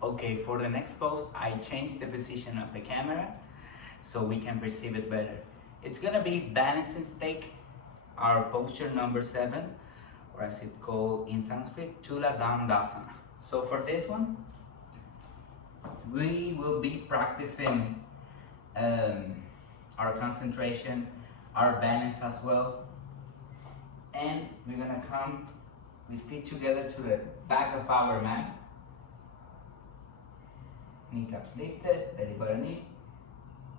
Okay, for the next pose, I changed the position of the camera so we can perceive it better. It's gonna be balancing stick, our posture number 7, or as it's called in Sanskrit, Chula Dandasana. So for this one, we will be practicing our concentration, our balance as well. And we're gonna come with feet together to the back of our mat. Kneecaps lifted, belly button in.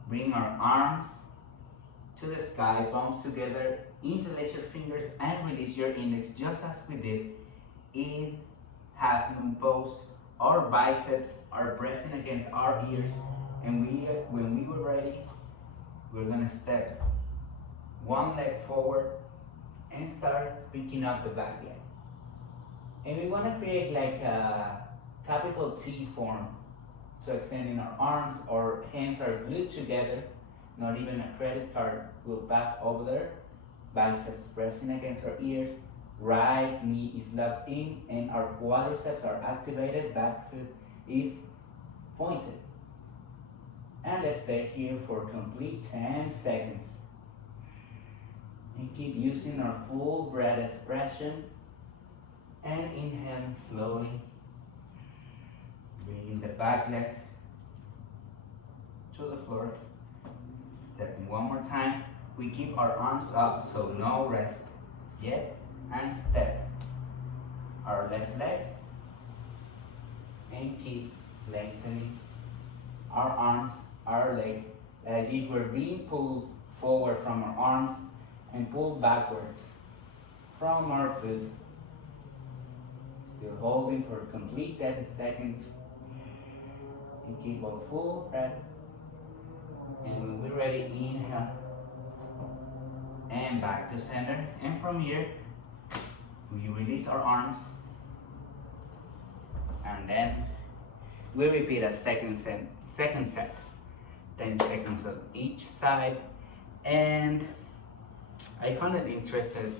Bring our arms to the sky, palms together, interlace your fingers and release your index just as we did in half moon pose. Our biceps are pressing against our ears, and when we were ready, we're gonna step one leg forward and start picking up the back leg. And we wanna create like a capital T form. So extending our arms, our hands are glued together, not even a credit card will pass over there. Biceps pressing against our ears, right knee is locked in and our quadriceps are activated, back foot is pointed. And let's stay here for complete 10 seconds. And keep using our full breath expression and inhaling slowly. Bringing the back leg to the floor. Stepping one more time. We keep our arms up, so no rest yet. And step our left leg. And keep lengthening our arms, our leg. Like if we're being pulled forward from our arms and pulled backwards from our foot. Still holding for complete 10 seconds. And keep a full breath. And when we're ready, inhale. And back to center. And from here, we release our arms. And then we repeat a second set. 10 seconds on each side. And I found it interesting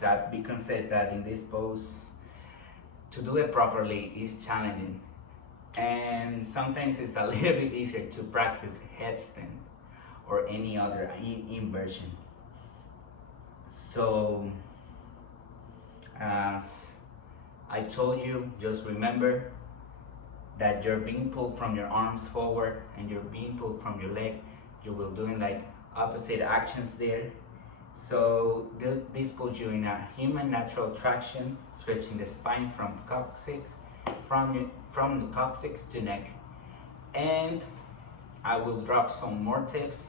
that Bikram says that in this pose, to do it properly is challenging. And sometimes it's a little bit easier to practice headstand or any other inversion. So, as I told you, just remember that you're being pulled from your arms forward and you're being pulled from your leg. You will doing like opposite actions there. So this puts you in a human natural traction, stretching the spine from coccyx, from the coccyx to neck. And I will drop some more tips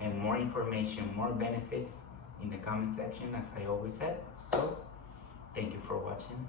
and more information, more benefits in the comment section, as I always said. So thank you for watching.